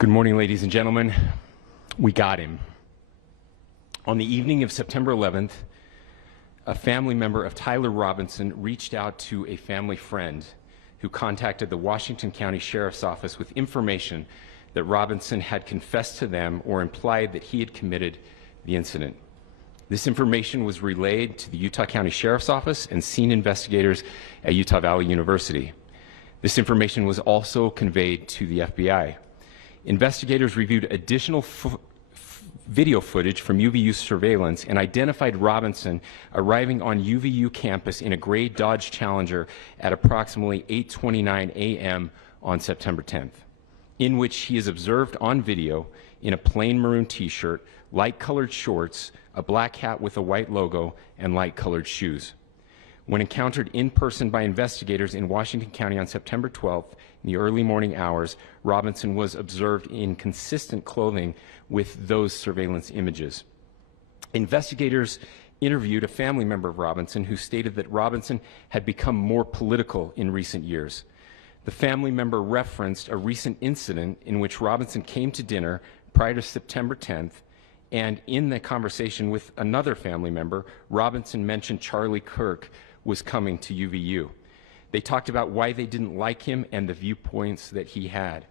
Good morning, ladies and gentlemen. We got him. On the evening of September 11th, a family member of Tyler Robinson reached out to a family friend who contacted the Washington County Sheriff's Office with information that Robinson had confessed to them or implied that he had committed the incident. This information was relayed to the Utah County Sheriff's Office and scene investigators at Utah Valley University. This information was also conveyed to the FBI. Investigators reviewed additional video footage from UVU surveillance and identified Robinson arriving on UVU campus in a gray Dodge Challenger at approximately 8:29 a.m. on September 10th, in which he is observed on video in a plain maroon t-shirt, light-colored shorts, a black hat with a white logo, and light-colored shoes. When encountered in person by investigators in Washington County on September 12th, in the early morning hours, Robinson was observed in consistent clothing with those surveillance images. Investigators interviewed a family member of Robinson who stated that Robinson had become more political in recent years. The family member referenced a recent incident in which Robinson came to dinner prior to September 10th, and in the conversation with another family member, Robinson mentioned Charlie Kirk was coming to UVU. They talked about why they didn't like him and the viewpoints that he had.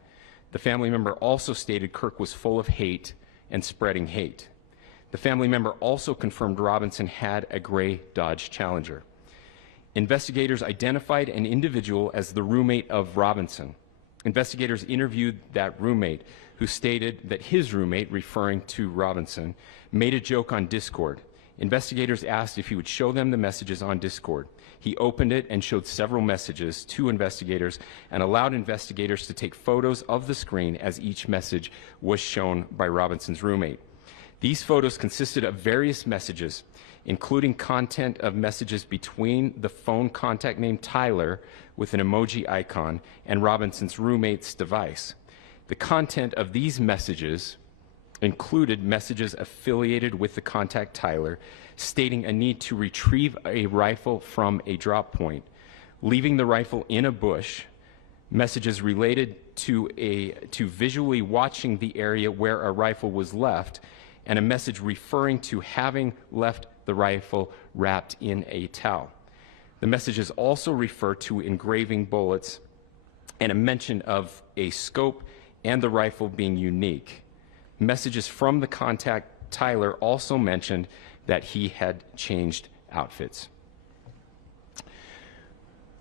The family member also stated Kirk was full of hate and spreading hate. The family member also confirmed Robinson had a gray Dodge Challenger. Investigators identified an individual as the roommate of Robinson. Investigators interviewed that roommate, who stated that his roommate, referring to Robinson, made a joke on Discord. Investigators asked if he would show them the messages on Discord. He opened it and showed several messages to investigators and allowed investigators to take photos of the screen as each message was shown by Robinson's roommate. These photos consisted of various messages, including content of messages between the phone contact named Tyler with an emoji icon and Robinson's roommate's device. The content of these messages included messages affiliated with the contact Tyler, stating a need to retrieve a rifle from a drop point, leaving the rifle in a bush, messages related to visually watching the area where a rifle was left, and a message referring to having left the rifle wrapped in a towel. The messages also refer to engraving bullets and a mention of a scope and the rifle being unique. Messages from the contact Tyler also mentioned that he had changed outfits.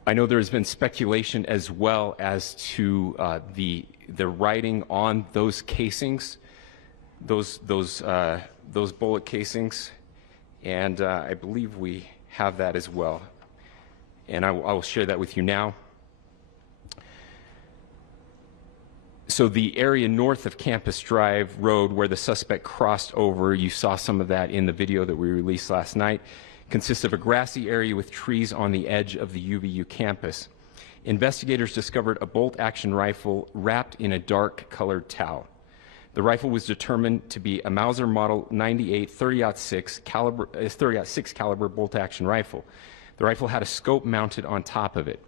I know there has been speculation as well as to the writing on those casings, those bullet casings, and I believe we have that as well. And I will share that with you now. So the area north of Campus Drive Road where the suspect crossed over, you saw some of that in the video that we released last night, consists of a grassy area with trees on the edge of the UVU campus. Investigators discovered a bolt-action rifle wrapped in a dark-colored towel. The rifle was determined to be a Mauser Model 98 30-06 caliber bolt-action rifle. The rifle had a scope mounted on top of it.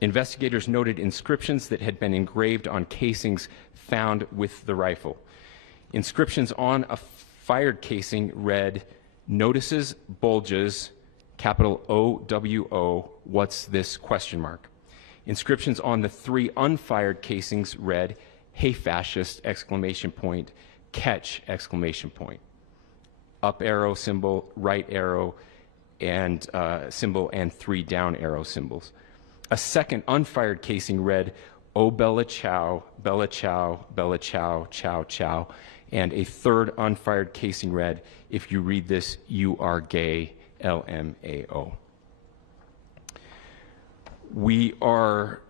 Investigators noted inscriptions that had been engraved on casings found with the rifle. Inscriptions on a fired casing read, "Notices, bulges, capital OWO, what's this?" ? Inscriptions on the 3 unfired casings read, "Hey fascist!" ! Catch! ! Up arrow symbol, right arrow and symbol, and 3 down arrow symbols. A second unfired casing read, "Oh Bella Chow, Bella Chow, Bella Chow, Chow Chow," and a third unfired casing read, "If you read this, you are gay, LMAO." We are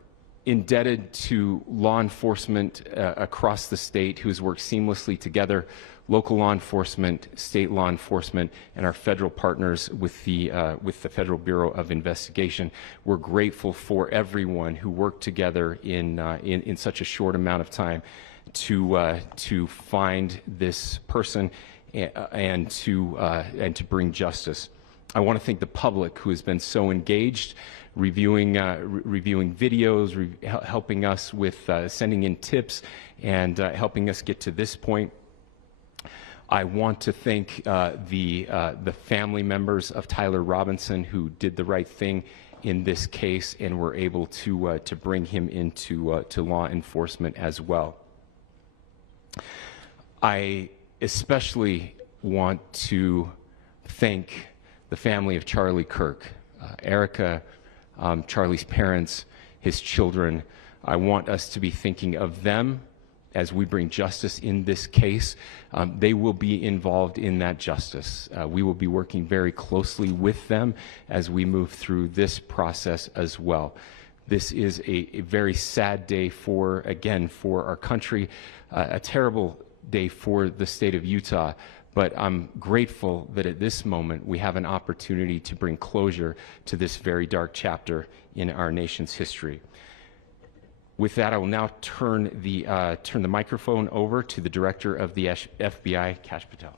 indebted to law enforcement across the state who has worked seamlessly together, local law enforcement, state law enforcement, and our federal partners with the Federal Bureau of Investigation. We're grateful for everyone who worked together in such a short amount of time to find this person and to bring justice. I want to thank the public who has been so engaged, reviewing videos, helping us with sending in tips, and helping us get to this point. I want to thank the family members of Tyler Robinson who did the right thing in this case and were able to bring him into to law enforcement as well. I especially want to thank the family of Charlie Kirk, Erica, Charlie's parents, his children. I want us to be thinking of them as we bring justice in this case. They will be involved in that justice. We will be working very closely with them as we move through this process as well. This is a very sad day for our country, a terrible day for the state of Utah, but I'm grateful that at this moment we have an opportunity to bring closure to this very dark chapter in our nation's history. With that, I will now turn the microphone over to the Director of the FBI, Kash Patel.